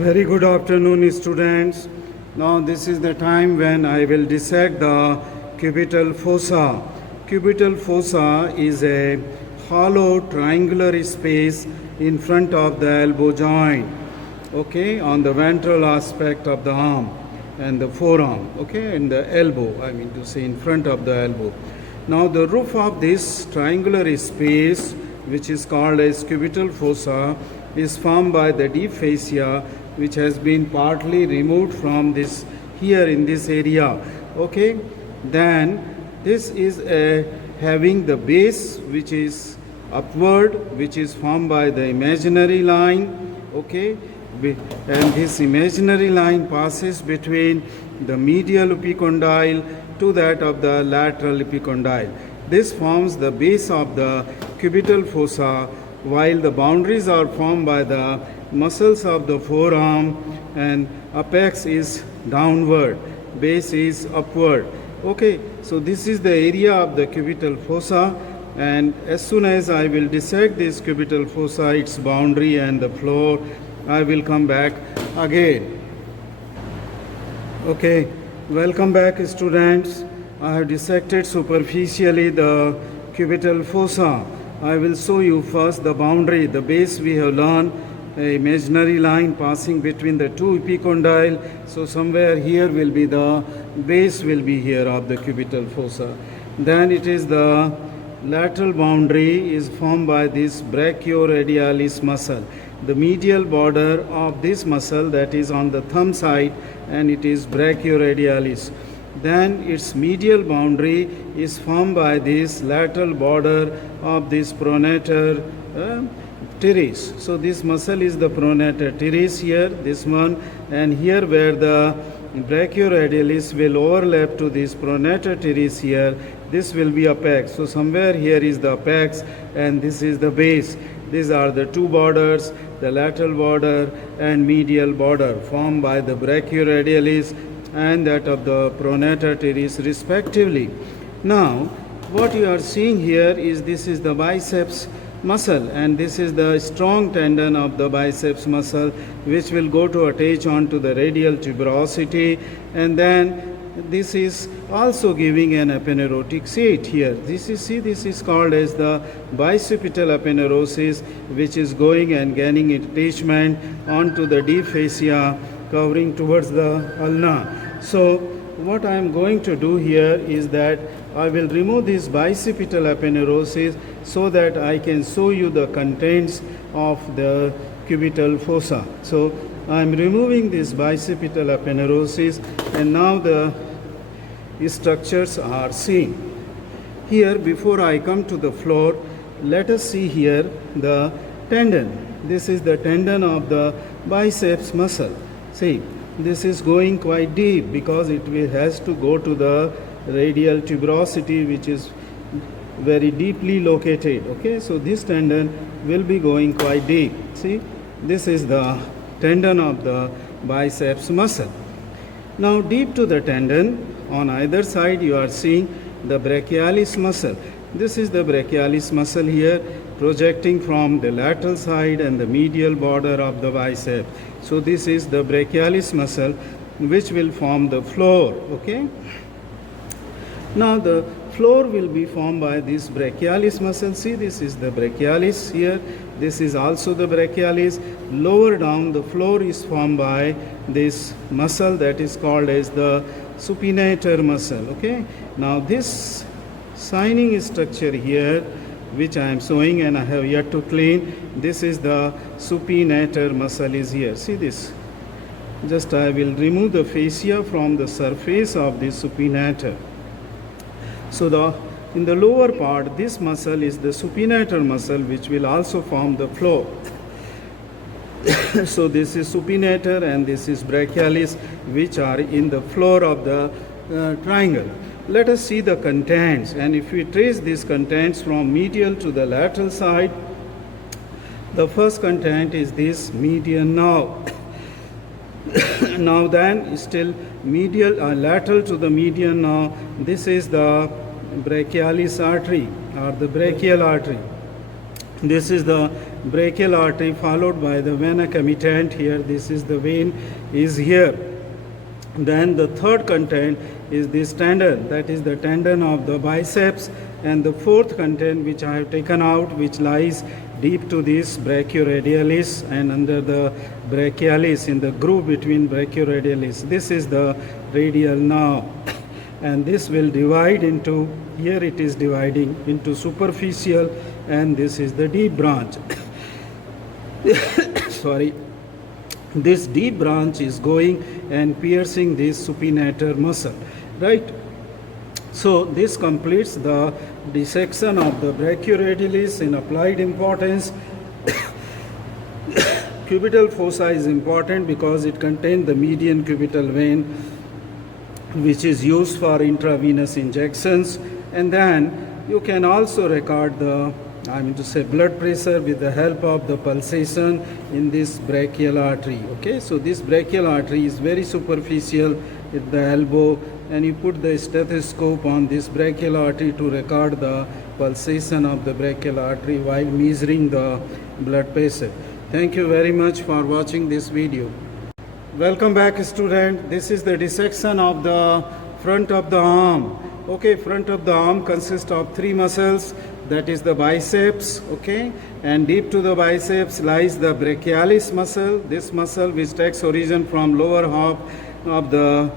Very good afternoon, students. Now this is the time when I will dissect the cubital fossa. Cubital fossa is a hollow triangular space in front of the elbow joint, okay, on the ventral aspect of the arm and the forearm, okay, and the elbow, I mean to say in front of the elbow. Now the roof of this triangular space, which is called as cubital fossa, is formed by the deep fascia, which has been partly removed from this here in this area, okay. Then this is having the base which is upward, which is formed by the imaginary line, okay, and this imaginary line passes between the medial epicondyle to that of the lateral epicondyle. This forms the base of the cubital fossa, while the boundaries are formed by the muscles of the forearm, and apex is downward, base is upward. Okay, so this is the area of the cubital fossa, and as soon as I will dissect this cubital fossa, its boundary and the floor, I will come back again. Okay, welcome back, students. I have dissected superficially the cubital fossa. I will show you first the boundary. The base we have learned, a imaginary line passing between the two epicondyle. So somewhere here will be the base will be here of the cubital fossa. Then it is the lateral boundary is formed by this brachioradialis muscle. The medial border of this muscle, that is on the thumb side, and it is brachioradialis. Then its medial boundary is formed by this lateral border of this pronator teres. So this muscle is the pronator teres here, this one, and here where the brachioradialis will overlap to this pronator teres here, this will be apex. So somewhere here is the apex and this is the base. These are the two borders, the lateral border and medial border formed by the brachioradialis and that of the pronator teres respectively. Now what you are seeing here is this is the biceps muscle, and this is the strong tendon of the biceps muscle which will go to attach onto the radial tuberosity, and then this is also giving an aponeurotic seat here. This is called as the bicipital aponeurosis, which is going and gaining attachment onto the deep fascia covering towards the ulna. So what I am going to do here is that I will remove this bicipital aponeurosis so that I can show you the contents of the cubital fossa. So I am removing this bicipital aponeurosis, and now the structures are seen. Here, before I come to the floor, let us see here the tendon. This is the tendon of the biceps muscle. See, this is going quite deep because it has to go to the radial tuberosity, which is very deeply located. Okay, so this tendon will be going quite deep. See, this is the tendon of the biceps muscle. Now deep to the tendon on either side you are seeing the brachialis muscle. This is the brachialis muscle here projecting from the lateral side and the medial border of the bicep. So this is the brachialis muscle which will form the floor. Okay, now the floor will be formed by this brachialis muscle. See, this is the brachialis here, this is also the brachialis. Lower down the floor is formed by this muscle that is called as the supinator muscle. Okay, now this signing structure here which I am showing and I have yet to clean, this is the supinator muscle is here. See this, just I will remove the fascia from the surface of this supinator. So in the lower part, this muscle is the supinator muscle which will also form the floor. So this is supinator and this is brachialis which are in the floor of the triangle. Let us see the contents, and if we trace these contents from medial to the lateral side, the first content is this median nerve. Now then still medial lateral to the median nerve, this is the brachialis artery or the brachial artery. This is the brachial artery followed by the vena comitant here. This is the vein is here. Then the third content is this tendon, that is the tendon of the biceps, and the fourth content which I have taken out, which lies deep to this brachioradialis and under the brachialis, in the groove between brachioradialis. This is the radial nerve, and this will divide into, here it is dividing into superficial, and this is the deep branch. Sorry. This deep branch is going and piercing this supinator muscle, right? So this completes the dissection of the brachioradialis in applied importance. Cubital fossa is important because it contains the median cubital vein, which is used for intravenous injections. And then you can also record the, blood pressure with the help of the pulsation in this brachial artery. Okay, so this brachial artery is very superficial at the elbow, and you put the stethoscope on this brachial artery to record the pulsation of the brachial artery while measuring the blood pressure. Thank you very much for watching this video. Welcome back, student. This is the dissection of the front of the arm. Okay, front of the arm consists of three muscles, that is the biceps, okay, and deep to the biceps lies the brachialis muscle, this muscle which takes origin from lower half of the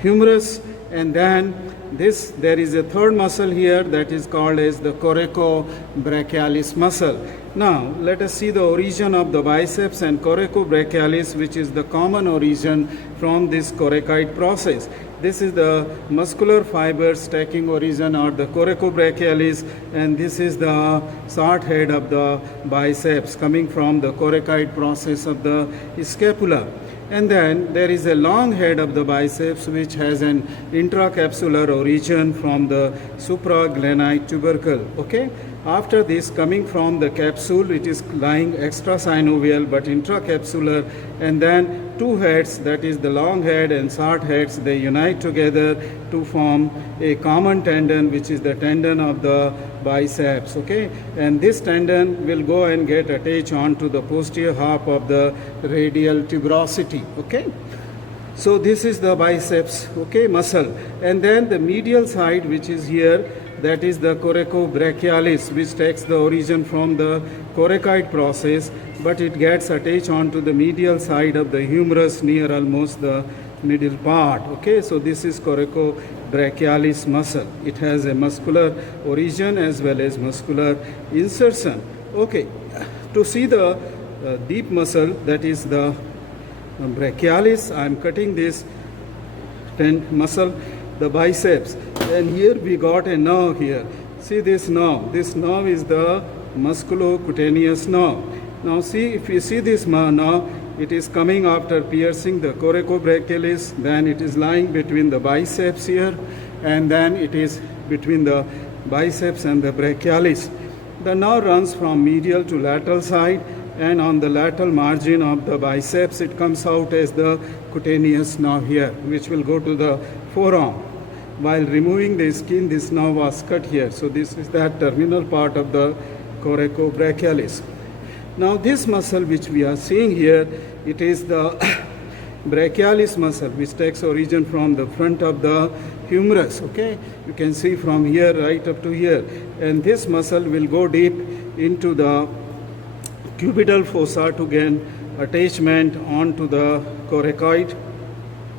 humerus, and then there is a third muscle here that is called as the coracobrachialis muscle. Now let us see the origin of the biceps and coracobrachialis, which is the common origin from this coracoid process. This is the muscular fibers taking origin or the coracobrachialis, and this is the short head of the biceps coming from the coracoid process of the scapula. And then there is a long head of the biceps which has an intracapsular origin from the supraglenoid tubercle. Okay. After this, coming from the capsule, it is lying extrasynovial but intracapsular, and then two heads, that is the long head and short heads, they unite together to form a common tendon, which is the tendon of the biceps. Okay, and this tendon will go and get attached onto the posterior half of the radial tuberosity. Okay, so this is the biceps, okay, muscle, and then the medial side, which is here, that is the coracobrachialis, which takes the origin from the coracoid process, but it gets attached onto the medial side of the humerus near almost the middle part. Okay, so this is coracobrachialis muscle. It has a muscular origin as well as muscular insertion. Okay, to see the deep muscle, that is the brachialis, I am cutting this muscle, the biceps, and here we got a nerve here. See this nerve. This nerve is the musculocutaneous nerve. Now see, if you see this nerve, it is coming after piercing the coracobrachialis, then it is lying between the biceps here, and then it is between the biceps and the brachialis. The nerve runs from medial to lateral side, and on the lateral margin of the biceps it comes out as the cutaneous nerve here, which will go to the forearm. While removing the skin, this nerve was cut here. So this is that terminal part of the coracobrachialis. Now this muscle which we are seeing here, it is the brachialis muscle, which takes origin from the front of the humerus. Okay, you can see from here right up to here, and this muscle will go deep into the cubital fossa to gain attachment onto the coracoid,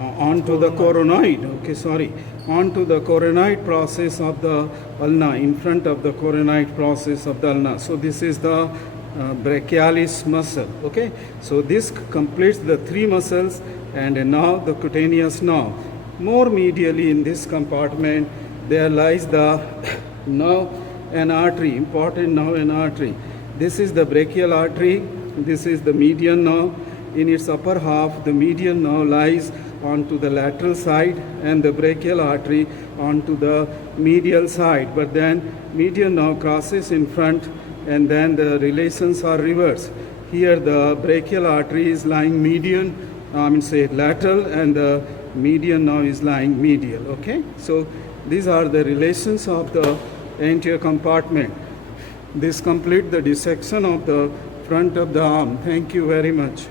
onto the coronoid. Okay, sorry, onto the coronoid process of the ulna, in front of the coronoid process of the ulna. So this is the brachialis muscle. Okay, so this completes the three muscles, and now the cutaneous nerve. More medially in this compartment, there lies the nerve and artery, important nerve and artery. This is the brachial artery, this is the median nerve. In its upper half, the median nerve lies onto the lateral side and the brachial artery onto the medial side. But then median nerve crosses in front, and then the relations are reversed. Here the brachial artery is lying lateral, and the median nerve is lying medial. Okay, so these are the relations of the anterior compartment. This completes the dissection of the front of the arm. Thank you very much.